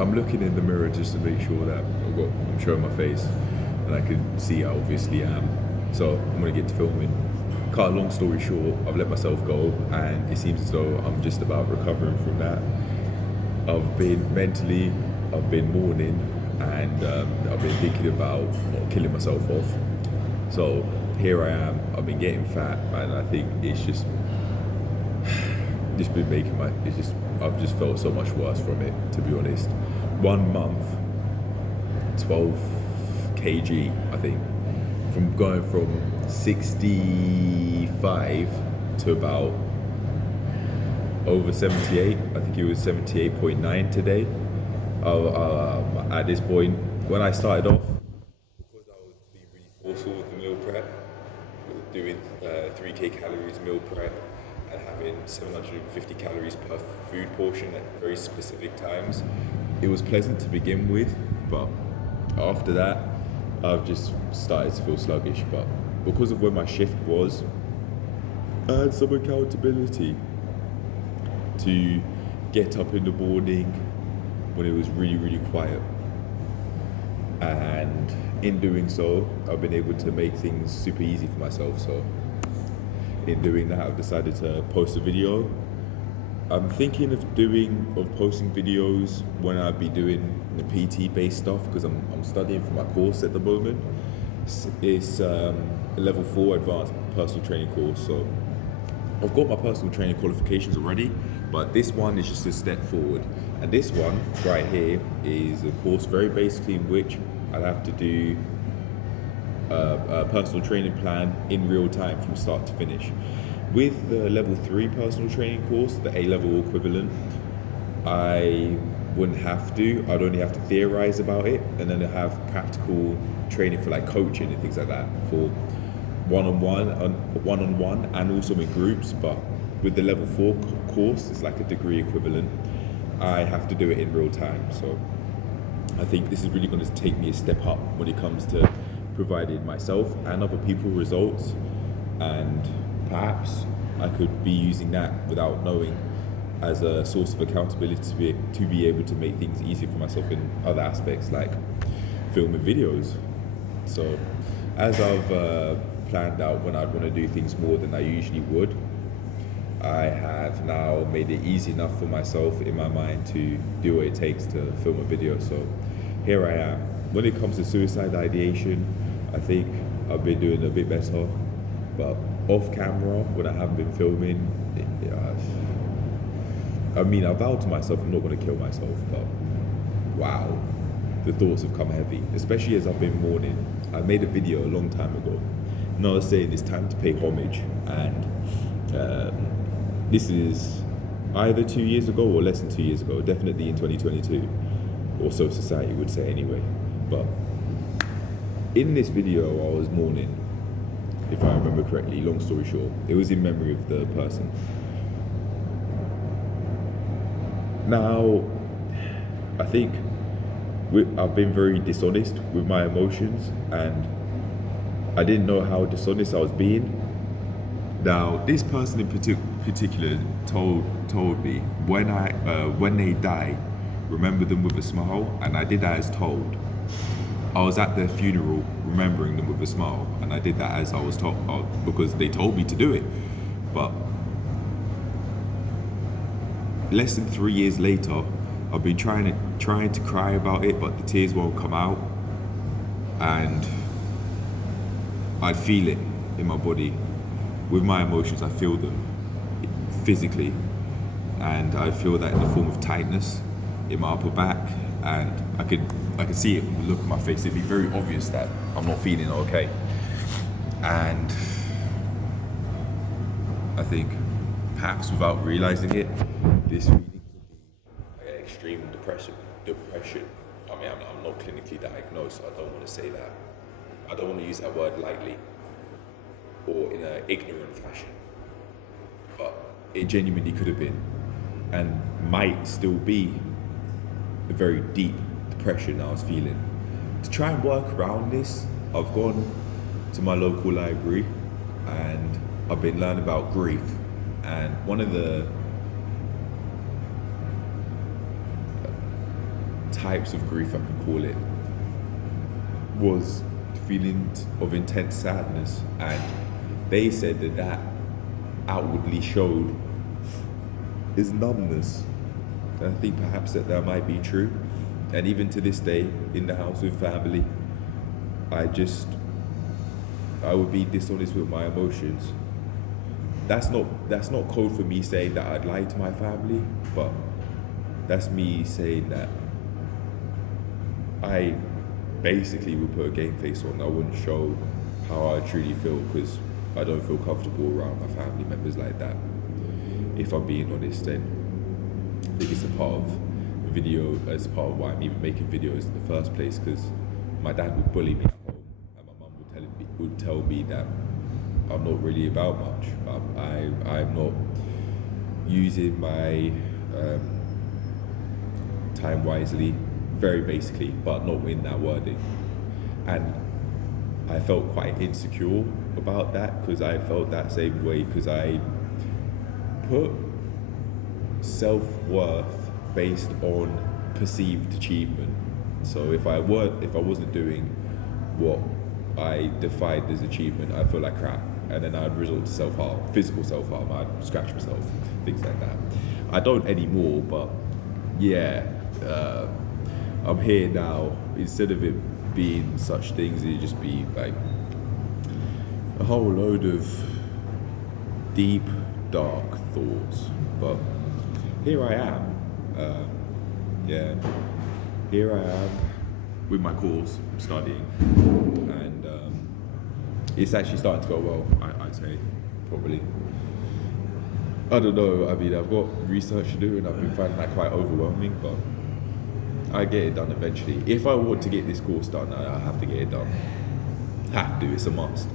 I'm looking in the mirror just to make sure that I'm showing my face and I can see how obviously I am. So I'm gonna get to filming. Cut a long story short, I've let myself go and it seems as though I'm just about recovering from that. I've been mentally, I've been mourning and I've been thinking about not killing myself off. So here I am, I've been getting fat and I think it's just been making I've just felt so much worse from it, to be honest. 1 month, 12 kg, I think, from going from 65 to about over 78. I think it was 78.9 today. At this point, when I started off, because I was being really forceful with the meal prep, doing 3k calories meal prep and having 750 calories per food portion at very specific times, it was pleasant to begin with, but after that I've just started to feel sluggish. But because of where my shift was, I had some accountability to get up in the morning when it was really, really quiet. And in doing so, I've been able to make things super easy for myself. So in doing that, I've decided to post a video. I'm thinking of posting videos when I'll be doing the PT based stuff, because I'm studying for my course at the moment. It's a level 4 advanced personal training course. So I've got my personal training qualifications already, but this one is just a step forward. And this one right here is a course very basically in which I'd have to do a personal training plan in real time from start to finish. With the level 3 personal training course, the A-level equivalent, I wouldn't have to. I'd only have to theorize about it, and then I'd have practical training for like coaching and things like that for one-on-one and also in groups. But with the level 4 course, it's like a degree equivalent. I have to do it in real time. So I think this is really going to take me a step up when it comes to providing myself and other people results, and perhaps I could be using that without knowing as a source of accountability to be able to make things easier for myself in other aspects like filming videos. So as I've planned out when I'd want to do things more than I usually would, I have now made it easy enough for myself in my mind to do what it takes to film a video. So here I am. When it comes to suicide ideation, I think I've been doing a bit better, but off camera, when I haven't been filming, I mean, I vowed to myself I'm not going to kill myself, but wow, the thoughts have come heavy, especially as I've been mourning. I made a video a long time ago, and I was saying it's time to pay homage, and this is either 2 years ago or less than 2 years ago, definitely in 2022, or so society would say anyway. But in this video, I was mourning, if I remember correctly, long story short. It was in memory of the person. Now, I think I've been very dishonest with my emotions, and I didn't know how dishonest I was being. Now, this person in particular told me, when they die, remember them with a smile, and I did that as told. I was at their funeral remembering them with a smile, and I did that as I was told, because they told me to do it. But less than 3 years later, I've been trying to cry about it, but the tears won't come out, and I feel it in my body. With my emotions, I feel them physically, and I feel that in the form of tightness in my upper back, and I could see it when you look at my face. It'd be very obvious that I'm not feeling okay. And I think perhaps without realizing it, this feeling could be extreme depression. I mean, I'm not clinically diagnosed, so I don't want to say that. I don't want to use that word lightly or in an ignorant fashion, but it genuinely could have been and might still be a very deep depression I was feeling. To try and work around this, I've gone to my local library and I've been learning about grief, and one of the types of grief, I can call it, was feelings of intense sadness, and they said that outwardly showed is numbness. And I think perhaps that might be true. And even to this day, in the house with family, I would be dishonest with my emotions. That's not code for me saying that I'd lie to my family, but that's me saying that I basically would put a game face on. I wouldn't show how I truly feel because I don't feel comfortable around my family members like that. If I'm being honest, then I think it's a part of video, as part of why I'm even making videos in the first place, because my dad would bully me at home and my mum would tell me that I'm not really about much. I'm not using my time wisely, very basically, but not in that wording. And I felt quite insecure about that because I felt that same way because I put self-worth based on perceived achievement. So if I wasn't doing what I defined as achievement, I feel like crap, and then I'd resort to self-harm, physical self-harm. I'd scratch myself, things like that. I don't anymore, but yeah, I'm here now. Instead of it being such things, it'd just be like a whole load of deep, dark thoughts. But here I am. Here I am with my course, studying, and it's actually starting to go well, I'd say, probably. I don't know, I mean, I've got research to do and I've been finding that quite overwhelming, but I get it done eventually. If I want to get this course done, I have to get it done. Have to, it's a must.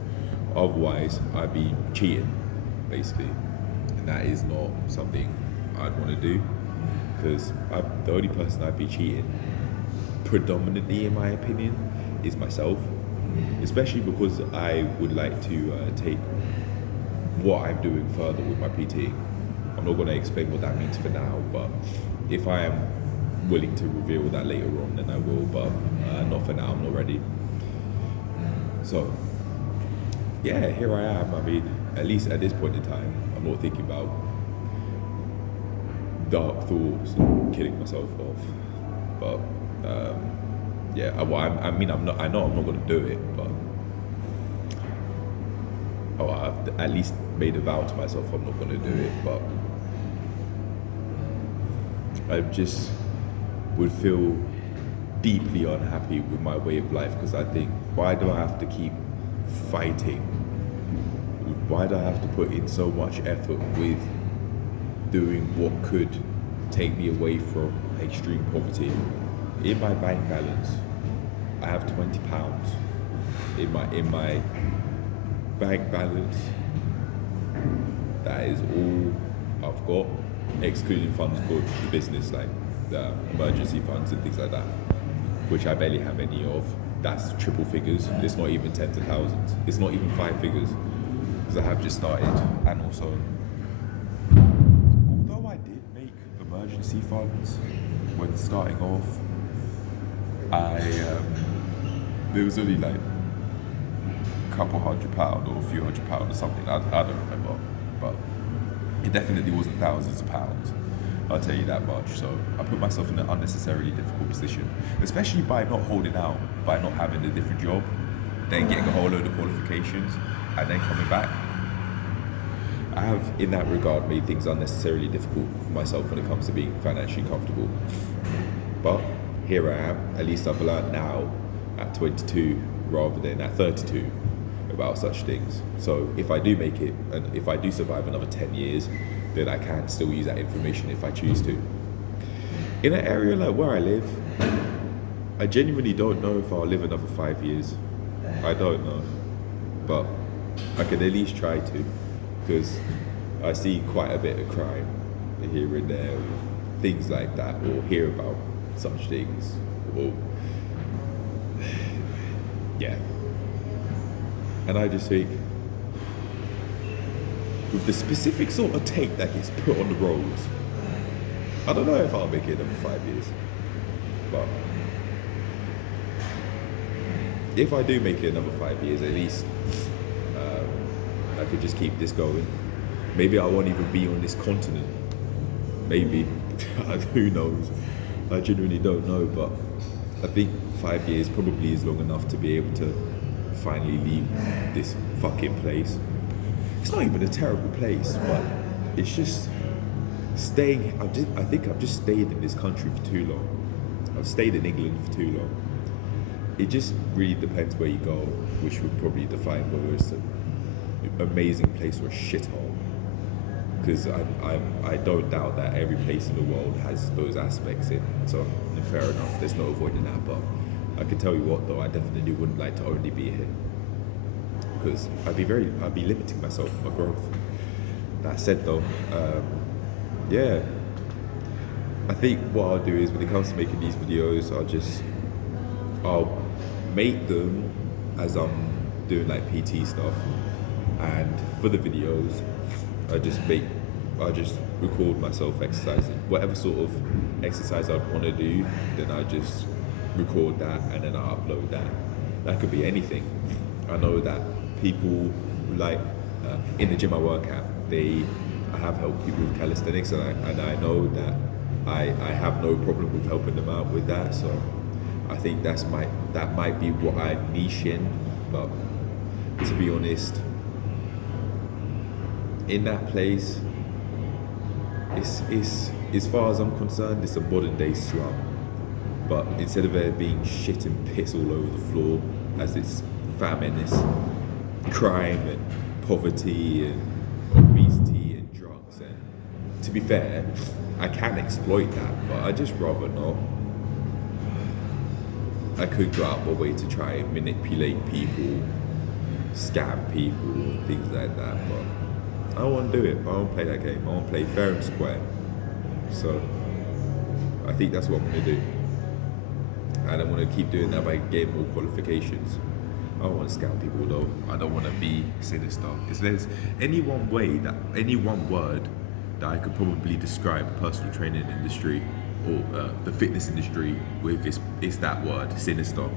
Otherwise, I'd be cheating, basically. And that is not something I'd want to do, because the only person I'd be cheating, predominantly in my opinion, is myself. Especially because I would like to take what I'm doing further with my PT. I'm not going to explain what that means for now, but if I am willing to reveal that later on, then I will, but not for now, I'm not ready. So, yeah, here I am. I mean, at least at this point in time, I'm not thinking about dark thoughts and killing myself off. But, yeah, I know I'm not going to do it, but I've at least made a vow to myself I'm not going to do it, but I just would feel deeply unhappy with my way of life, because I think, why do I have to keep fighting? Why do I have to put in so much effort with doing what could take me away from extreme poverty? In my bank balance, I have £20 in my bank balance. That is all I've got, excluding funds for the business, like the emergency funds and things like that, which I barely have any of. That's triple figures. It's not even tens of thousands. It's not even 5 figures, because I have just started. And also, although I did make emergency funds when starting off, there was only like a couple £100 or a few £100 or something. I don't remember, but it definitely wasn't thousands of pounds. I'll tell you that much. So I put myself in an unnecessarily difficult position, especially by not holding out, by not having a different job, then getting a whole load of qualifications, and then coming back. I have, in that regard, made things unnecessarily difficult for myself when it comes to being financially comfortable. But here I am. At least I've learned now at 22 rather than at 32 about such things. So if I do make it, and if I do survive another 10 years, then I can still use that information if I choose to. In an area like where I live, I genuinely don't know if I'll live another 5 years. I don't know, but I can at least try to, because I see quite a bit of crime here and there, things like that, or hear about such things, or yeah. And I just think, with the specific sort of take that gets put on the roads, I don't know if I'll make it another 5 years. But if I do make it another 5 years, at least I could just keep this going. Maybe I won't even be on this continent. Maybe. Who knows? I genuinely don't know, but I think 5 years probably is long enough to be able to finally leave this fucking place. It's not even a terrible place, but it's just staying. I think I've just stayed in this country for too long. I've stayed in England for too long. It just really depends where you go, which would probably define whether it's an amazing place or a shithole. Because I don't doubt that every place in the world has those aspects in. So fair enough, there's no avoiding that. But I can tell you what though, I definitely wouldn't like to only be here, because I'd be limiting myself, my growth. That said though, yeah, I think what I'll do is when it comes to making these videos, I'll make them as I'm doing like PT stuff, and for the videos I just record myself exercising. Whatever sort of exercise I want to do, then I just record that and then I upload that. That could be anything. I know that people like in the gym I work at, I have helped people with calisthenics, and I know that I have no problem with helping them out with that. So I think that might be what I niche in. But to be honest, in that place, it's as far as I'm concerned, it's a modern day slum. But instead of there being shit and piss all over the floor, as it's famine, it's crime and poverty and obesity and drugs. And to be fair, I can exploit that, but I just rather not. I could go out my way to try and manipulate people, scam people, and things like that, but I don't want to do it. I don't play that game. I want to play fair and square. So I think that's what I'm going to do. And I want to keep doing that by getting more qualifications. I don't want to scam people though. I don't want to be sinister. If there's any one word that I could probably describe the personal training industry or the fitness industry with, it's that word, sinister.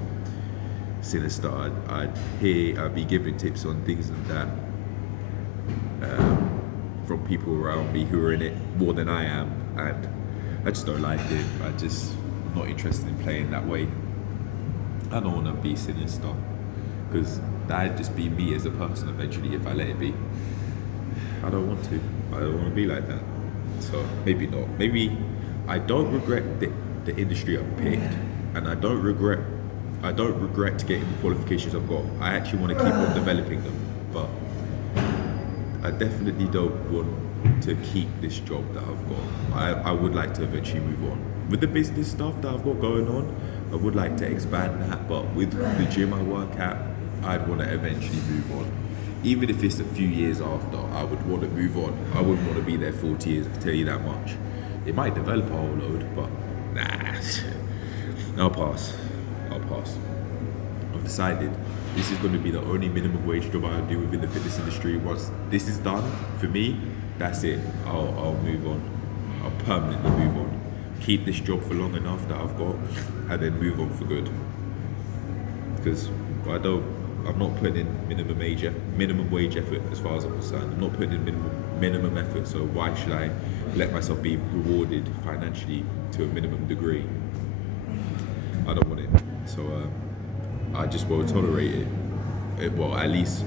Sinister. I'd be giving tips on things like that from people around me who are in it more than I am, and I just don't like it. I'm not interested in playing that way. I don't want to be sinister, because that'd just be me as a person eventually if I let it be. I don't want to. I don't want to be like that. So maybe not. Maybe I don't regret the industry I've picked, and I don't regret getting the qualifications I've got. I actually want to keep on developing them, but I definitely don't want to keep this job that I've got. I would like to eventually move on. With the business stuff that I've got going on, I would like to expand that, but with the gym I work at, I'd want to eventually move on. Even if it's a few years after, I would want to move on. I wouldn't want to be there 40 years, I can tell you that much. It might develop a whole load, but nah, I'll pass. I've decided this is going to be the only minimum wage job I'll do within the fitness industry. Once this is done, for me, that's it. I'll move on. I'll permanently move on. Keep this job for long enough that I've got, and then move on for good. Because I'm not putting in minimum wage effort as far as I'm concerned. I'm not putting in minimum effort, so why should I let myself be rewarded financially to a minimum degree? I don't want it. So I just won't tolerate it. Well, at least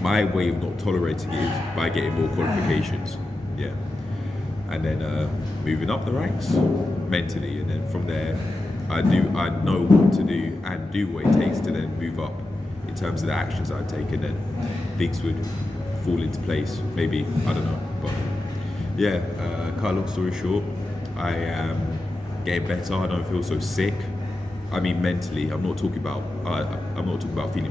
my way of not tolerating it is by getting more qualifications. Yeah. And then moving up the ranks mentally, and then from there I know what to do and do what it takes to then move up in terms of the actions I take, and then things would fall into place. Maybe, I don't know, but yeah. Cut a long story short, I am getting better. I don't feel so sick. I mean mentally. I'm not talking about feeling